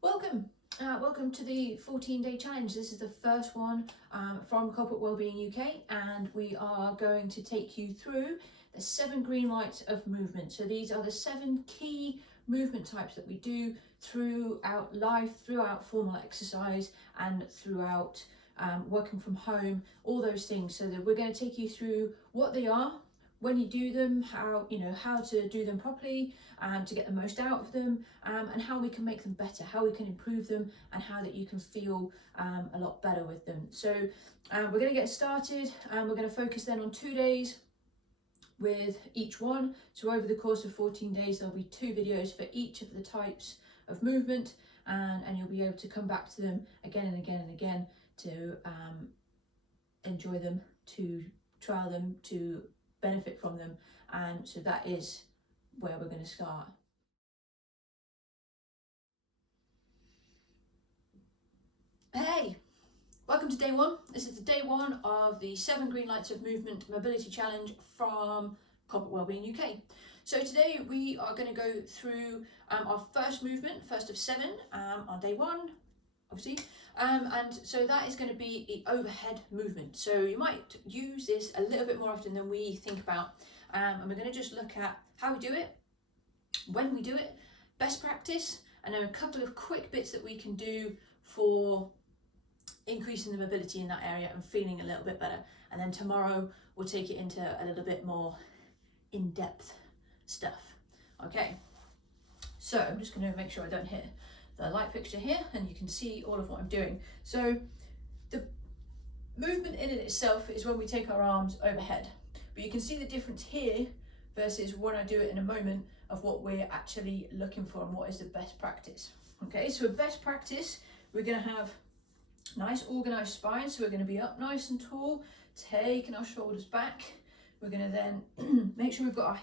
Welcome to the 14-day challenge. This is the first one from Corporate Wellbeing UK, and we are going to take you through the 7 green lights of movement. So these are the 7 key movement types that we do throughout life, throughout formal exercise, and throughout working from home, all those things. So that we're going to take you through what they are, when you do them, how to do them properly, to get the most out of them, and how we can make them better, how we can improve them, and how that you can feel a lot better with them. So we're going to get started, and we're going to focus then on 2 days with each one. So over the course of 14 days, there'll be 2 videos for each of the types of movement, and you'll be able to come back to them again and again and again to enjoy them, to trial them, to benefit from them. And so that is where we're going to start. Hey, welcome to day 1. This is the day 1 of the 7 green lights of movement mobility challenge from Corporate Wellbeing UK. So today we are going to go through our first movement, first of 7 on day 1, obviously. And so that is going to be the overhead movement. So you might use this a little bit more often than we think about. And we're going to just look at how we do it, when we do it, best practice, and then a couple of quick bits that we can do for increasing the mobility in that area and feeling a little bit better. And then tomorrow we'll take it into a little bit more in-depth stuff. Okay, so I'm just going to make sure I don't hit the light fixture here, and you can see all of what I'm doing. So the movement in it itself is when we take our arms overhead, but you can see the difference here versus when I do it in a moment of what we're actually looking for and what is the best practice. Okay, so best practice, we're going to have nice organized spine, so we're going to be up nice and tall, taking our shoulders back. We're going to then make sure we've got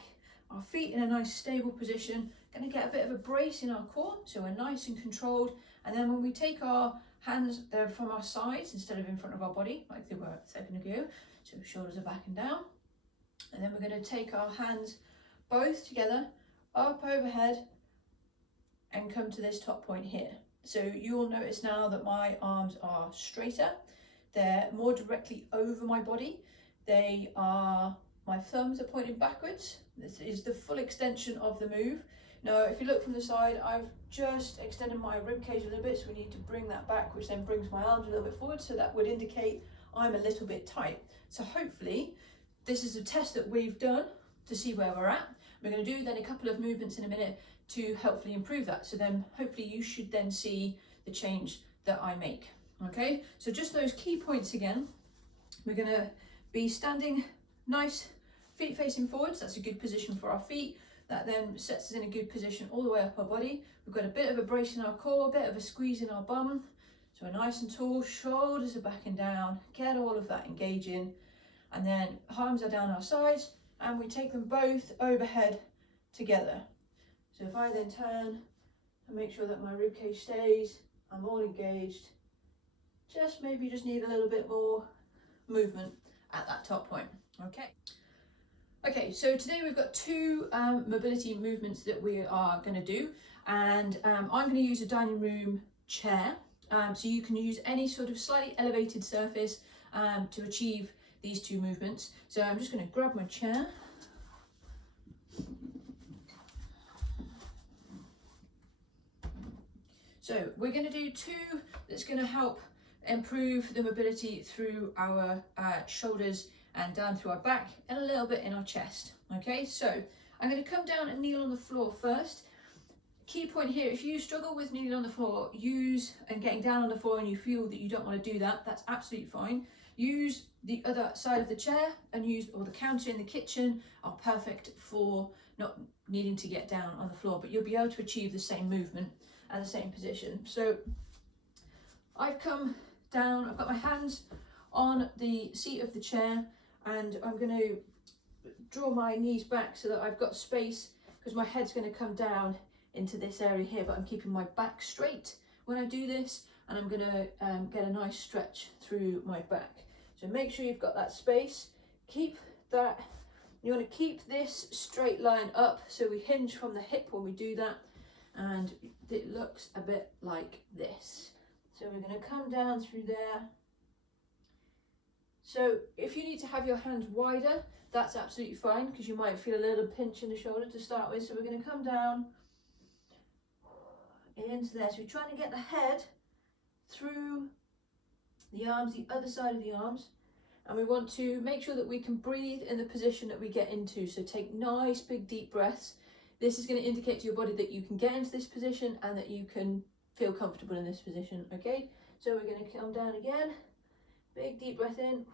our feet in a nice stable position, going to get a bit of a brace in our core, so we're nice and controlled. And then when we take our hands, they're from our sides instead of in front of our body like they were a second ago, so shoulders are back and down. And then we're going to take our hands both together up overhead and come to this top point here. So you'll notice now that my arms are straighter, they're more directly over my body, my thumbs are pointing backwards. This is the full extension of the move. Now, if you look from the side, I've just extended my rib cage a little bit, so we need to bring that back, which then brings my arms a little bit forward, so that would indicate I'm a little bit tight. So hopefully, this is a test that we've done to see where we're at. We're going to do then a couple of movements in a minute to hopefully improve that. So then hopefully you should then see the change that I make. Okay, so just those key points again. We're going to be standing nice, feet facing forwards. That's a good position for our feet. That then sets us in a good position all the way up our body. We've got a bit of a brace in our core, a bit of a squeeze in our bum. So we're nice and tall, shoulders are back and down, get all of that engaging. And then arms are down our sides, and we take them both overhead together. So if I then turn and make sure that my ribcage stays, I'm all engaged, just maybe just need a little bit more movement at that top point. Okay, so today we've got 2 mobility movements that we are going to do, and I'm going to use a dining room chair, so you can use any sort of slightly elevated surface to achieve these 2 movements. So I'm just going to grab my chair. So we're going to do 2 that's going to help improve the mobility through our shoulders and down through our back and a little bit in our chest. Okay, so I'm going to come down and kneel on the floor first. Key point here, if you struggle with kneeling on the floor, and getting down on the floor and you feel that you don't want to do that, that's absolutely fine. Use the other side of the chair or the counter in the kitchen are perfect for not needing to get down on the floor, but you'll be able to achieve the same movement and the same position. So I've come down, I've got my hands on the seat of the chair, and I'm going to draw my knees back so that I've got space, because my head's going to come down into this area here, but I'm keeping my back straight when I do this, and I'm going to get a nice stretch through my back. So make sure you've got that space. Keep that, you want to keep this straight line up, so we hinge from the hip when we do that, and it looks a bit like this. So we're going to come down through there. So if you need to have your hands wider, that's absolutely fine, because you might feel a little pinch in the shoulder to start with. So we're going to come down into there. So we're trying to get the head through the arms, the other side of the arms. And we want to make sure that we can breathe in the position that we get into. So take nice big deep breaths. This is going to indicate to your body that you can get into this position and that you can feel comfortable in this position. Okay, so we're going to come down again. Big deep breath in.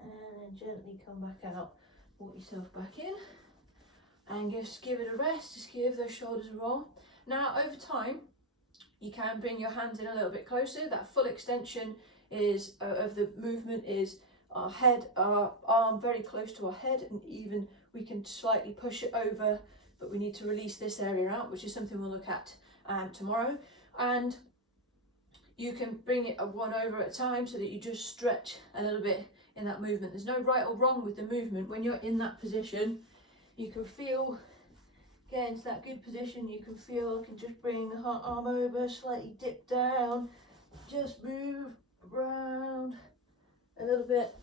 And then gently come back out, walk yourself back in, and just give it a rest, just give those shoulders a roll. Now over time, you can bring your hands in a little bit closer. That full extension is of the movement is our head, our arm very close to our head, and even we can slightly push it over, but we need to release this area out, which is something we'll look at tomorrow. And you can bring it one over at a time so that you just stretch a little bit in that movement. There's no right or wrong with the movement. When you're in that position, you can feel, get into that good position, you can feel, you can just bring the arm over, slightly dip down, just move around a little bit,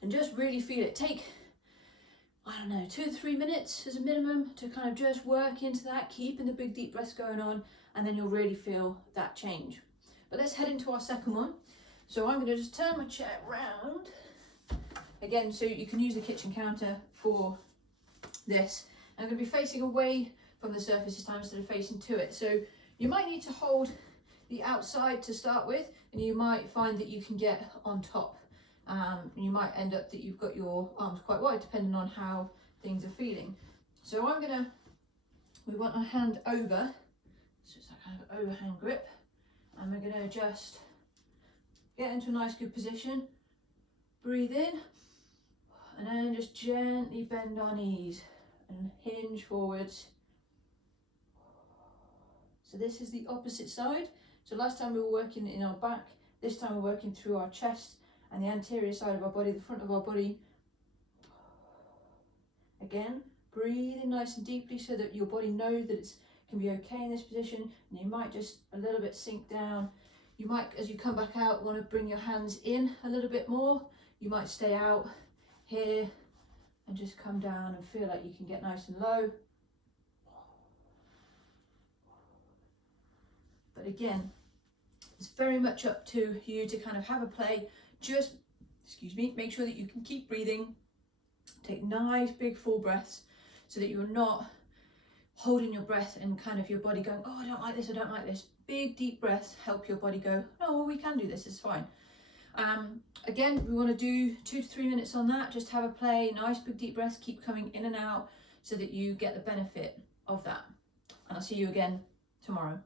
and just really feel it. Take, I don't know, 2 to 3 minutes as a minimum to kind of just work into that, keeping the big deep breaths going on, and then you'll really feel that change. But let's head into our second one. So I'm going to just turn my chair around again, so you can use the kitchen counter for this. I'm going to be facing away from the surface this time instead of facing to it. So you might need to hold the outside to start with, and you might find that you can get on top. And you might end up that you've got your arms quite wide, depending on how things are feeling. So we want our hand over, so it's like kind of an overhand grip, and we're going to just get into a nice good position, breathe in, and then just gently bend our knees and hinge forwards. So this is the opposite side. So last time we were working in our back, this time we're working through our chest and the anterior side of our body, the front of our body. Again, breathe in nice and deeply so that your body knows that it can be okay in this position, and you might just a little bit sink down. You might, as you come back out, want to bring your hands in a little bit more. You might stay out here and just come down and feel like you can get nice and low. But again, it's very much up to you to kind of have a play. Just, make sure that you can keep breathing. Take nice big full breaths so that you're not holding your breath and kind of your body going, oh, I don't like this, I don't like this. Big deep breaths help your body go, oh, well, we can do this, it's fine. Again, we want to do 2 to 3 minutes on that. Just have a play, nice big deep breaths, keep coming in and out so that you get the benefit of that. And I'll see you again tomorrow.